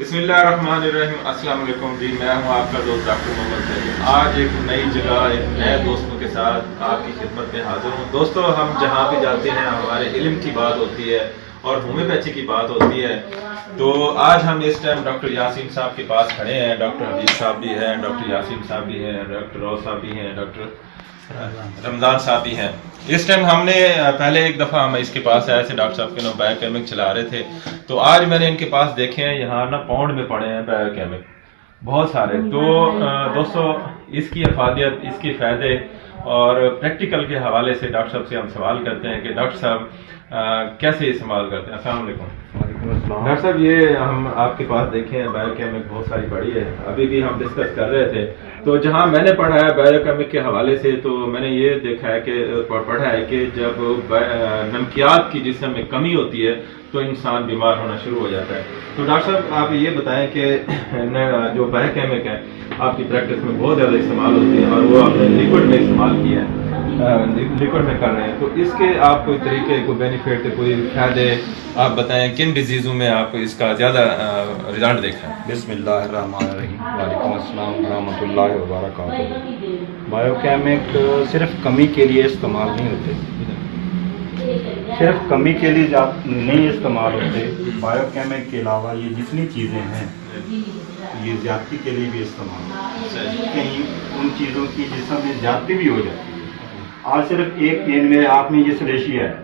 بسم اللہ الرحمن الرحیم۔ السلام علیکم جی، میں ہوں آپ کا دوست ڈاکٹر محمد سلیم۔ آج ایک نئی جگہ ایک نئے دوستوں کے ساتھ آپ کی خدمت میں حاضر ہوں۔ دوستو، ہم جہاں بھی جاتے ہیں ہمارے علم کی بات ہوتی ہے اور ہومیوپیتھی کی بات ہوتی ہے۔ تو آج ہم اس ٹائم ڈاکٹر یاسین صاحب کے پاس کھڑے ہیں۔ ڈاکٹر حبیب صاحب بھی ہیں، ڈاکٹر یاسین صاحب بھی ہیں، ڈاکٹر روز صاحب بھی ہیں، ڈاکٹر رمضان صاحب بھی ہیں۔ اس ٹائم ہم نے پہلے ایک دفعہ ہم اس کے پاس آئے تھے، ڈاکٹر صاحب کے بایو کیمک چلا رہے تھے۔ تو آج میں نے ان کے پاس دیکھے ہیں، یہاں نا پاؤنڈ میں پڑے ہیں بایو کیمک بہت سارے۔ تو دوستو، اس کی افادیت، اس کے فائدے اور پریکٹیکل کے حوالے سے ڈاکٹر صاحب سے ہم سوال کرتے ہیں کہ ڈاکٹر صاحب کیسے استعمال کرتے ہیں۔ السلام علیکم ڈاکٹر صاحب۔ یہ ہم آپ کے پاس دیکھے ہیں بایو کیمک بہت ساری پڑھی ہے، ابھی بھی ہم ڈسکس کر رہے تھے۔ تو جہاں میں نے پڑھا ہے بایو کیمک کے حوالے سے، تو میں نے یہ دیکھا ہے کہ پڑھا ہے کہ جب نمکیات کی جسم میں کمی ہوتی ہے تو انسان بیمار ہونا شروع ہو جاتا ہے۔ تو ڈاکٹر صاحب آپ یہ بتائیں کہ جو بایو کیمک ہے آپ کی پریکٹس میں بہت زیادہ استعمال ہوتی ہے اور وہ آپ نے لیکوڈ میں استعمال کیا ہے، لیکوڈ میں کر رہے ہیں، تو اس کے آپ کوئی طریقے، کوئی بینیفٹ، کوئی فائدے آپ بتائیں، کن ڈیزیزوں میں آپ اس کا زیادہ رزلٹ دیکھا ہے؟ بسم اللہ الرحمن الرحیم۔ وعلیکم السلام ورحمۃ اللہ وبرکاتہ۔ بایو کیمک صرف کمی کے لیے استعمال نہیں ہوتے، صرف کمی کے لیے نہیں استعمال ہوتے۔ بایو کیمک کے علاوہ یہ جتنی چیزیں ہیں یہ زیادتی کے لیے بھی استعمال ہوتے ہیں۔ کہیں ان چیزوں کی جسم میں زیادتی بھی ہو جاتی ہے۔ آج صرف ایک پین میں آپ نے یہ سلیشیا ہے،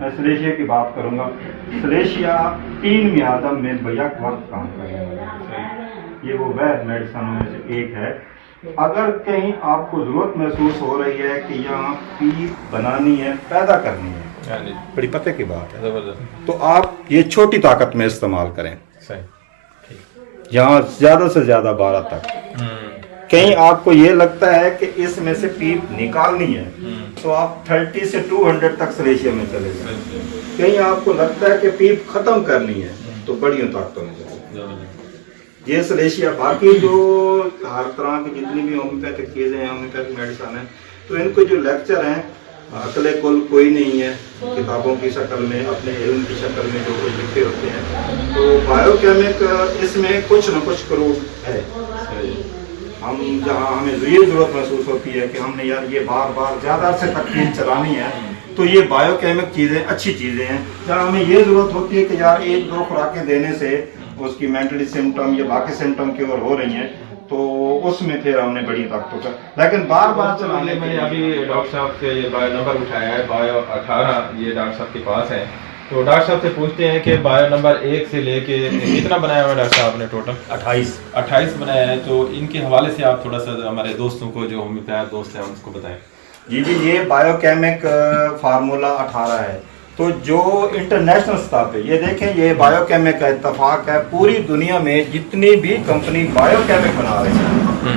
میں سلیشیا کی بات کروں گا۔ سلیشیا 3 میادم میں بیک وقت کام کرنے والا ہے۔ یہ وہ ویب میڈیسنوں میں سے ایک ہے۔ اگر کہیں آپ کو ضرورت محسوس ہو رہی ہے کہ یہاں پیپ بنانی ہے، پیدا کرنی ہے، بڑی پتہ کی بات ہے، تو آپ یہ چھوٹی طاقت میں استعمال کریں، یہاں زیادہ سے زیادہ 12 تک۔ کہیں آپ کو یہ لگتا ہے کہ اس میں سے پیپ نکالنی ہے تو آپ 30 سے 200 تک سلیشیا میں چلے جائیں۔ کہیں آپ کو لگتا ہے کہ پیپ ختم کرنی ہے تو بڑی طاقتوں میں چلے جائیں۔ یہ سلیشیا، باقی جو ہر طرح کی جتنی بھی ہومیوپیتھک چیزیں ہیں، ہومیوپیتھک میڈیسن ہیں، تو ان کے جو لیکچر ہیں عقل کل کوئی نہیں ہے، کتابوں کی شکل میں، اپنے علم کی شکل میں جو کچھ لکھے ہوتے ہیں۔ تو بایو کیمک اس میں کچھ نہ کچھ کرو ہے۔ ہم جہاں ہمیں یہ ضرورت محسوس ہوتی ہے کہ ہم نے یار یہ بار بار زیادہ عرصے تک چیز چلانی ہے، تو یہ بایو کیمک چیزیں اچھی چیزیں ہیں۔ جہاں ہمیں یہ ضرورت ہوتی ہے کہ یار 1-2 خوراکیں دینے سے اس کی مینٹلی سمٹم یا باقی سمٹم کیور ہو رہی ہیں، تو اس میں پھر ہم نے بڑی طاقتوں کا، لیکن بار بار چلانے میں نے ابھی ڈاکٹر صاحب سے یہ بایو نمبر اٹھایا ہے، بایو 18 یہ ڈاکٹر صاحب کے پاس ہے۔ تو ڈاکٹر صاحب سے پوچھتے ہیں کہ بایو نمبر 1 سے لے کے کتنا بنایا ہوا ہے ڈاکٹر صاحب نے؟ ٹوٹل 28 بنایا ہے۔ تو ان کے حوالے سے آپ تھوڑا سا ہمارے دوستوں کو، جو ہومیوپیتھ دوست ہیں، ان کو بتائیں۔ جی، یہ بایو کیمک فارمولا 18 ہے۔ تو جو انٹرنیشنل سطح پہ یہ دیکھیں، یہ بایو کیمک کا اتفاق ہے، پوری دنیا میں جتنی بھی کمپنی بایو کیمک بنا رہی ہیں،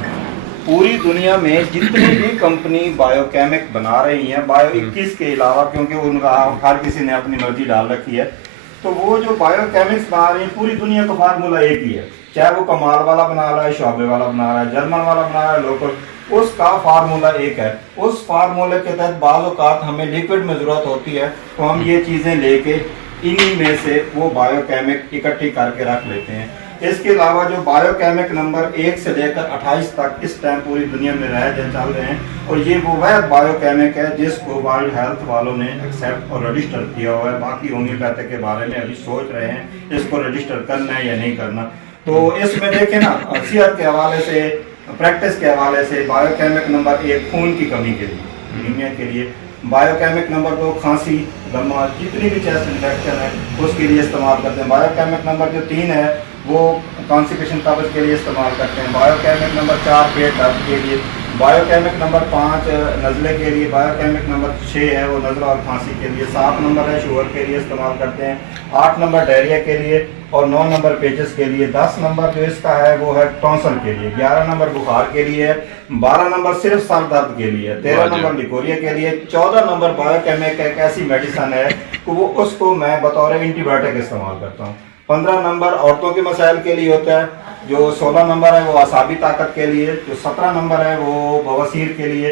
پوری دنیا میں جتنی بھی کمپنی بایو کیمک بنا رہی ہیں، بایو 21 کے علاوہ، کیونکہ ان کا ہر کسی نے اپنی مرضی ڈال رکھی ہے، تو وہ جو بایو کیمکس بنا رہی ہیں پوری دنیا کا فارمولا ایک ہی ہے۔ چاہے وہ کمال والا بنا رہا ہے، شعبے والا بنا رہا ہے، جرمن والا بنا رہا ہے، لوکل، اس کا فارمولا ایک ہے۔ اس فارمولے کے تحت بعض اوقات ہمیں لیکوڈ میں ضرورت ہوتی ہے، تو ہم یہ چیزیں لے کے انہی میں سے وہ بایو کیمک اکٹھی کر کے رکھ لیتے ہیں۔ اس کے علاوہ جو بایو کیمک نمبر 1 سے لے کر 28 تک اس ٹائم پوری دنیا میں چل رہے ہیں، اور یہ وہ بایو کیمک ہے جس کو ورلڈ ہیلتھ والوں نے ایکسیپٹ اور رجسٹر کیا ہوا ہے۔ باقی ہومیوپیتھی کے بارے میں ابھی سوچ رہے ہیں اس کو رجسٹر کرنا ہے یا نہیں کرنا۔ تو اس میں دیکھیں نا، صحت کے حوالے سے، پریکٹس کے حوالے سے بایو کیمک نمبر 1 خون کی کمی کے لیے، انیمیا کے لیے، بایو کیمک نمبر 2 کھانسی، دما، جتنی بھی چیسٹ انفیکشن ہے اس کے لیے استعمال کرتے ہیں۔ بایو کیمک نمبر جو 3 ہے وہ کانسٹیپیشن قبض کے لیے استعمال کرتے ہیں۔ بایو کیمک نمبر 4 پیٹ درد کے لیے، بایو کیمک نمبر 5 نزلے کے لیے، بایو کیمک نمبر 6 ہے وہ نزلہ اور کھانسی کے لیے، 7 نمبر ہے شوگر کے لیے استعمال کرتے ہیں، 8 نمبر ڈائریا کے لیے، اور 9 نمبر پیچز کے لیے، 10 نمبر جو اس کا ہے وہ ہے ٹونسل کے لیے، 11 نمبر بخار کے لیے ہے، 12 نمبر صرف سر درد کے لیے، 13 نمبر لیکوریا کے لیے، 14 نمبر بایو کیمک ایک ایسی میڈیسن ہے کہ وہ اس کو میں بطور اینٹی بایوٹک استعمال کرتا ہوں۔ 15 نمبر عورتوں کے مسائل کے لیے ہوتا ہے، جو 16 نمبر ہے وہ اعصابی طاقت کے لیے، جو 17 نمبر ہے وہ بواسیر کے لیے،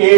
A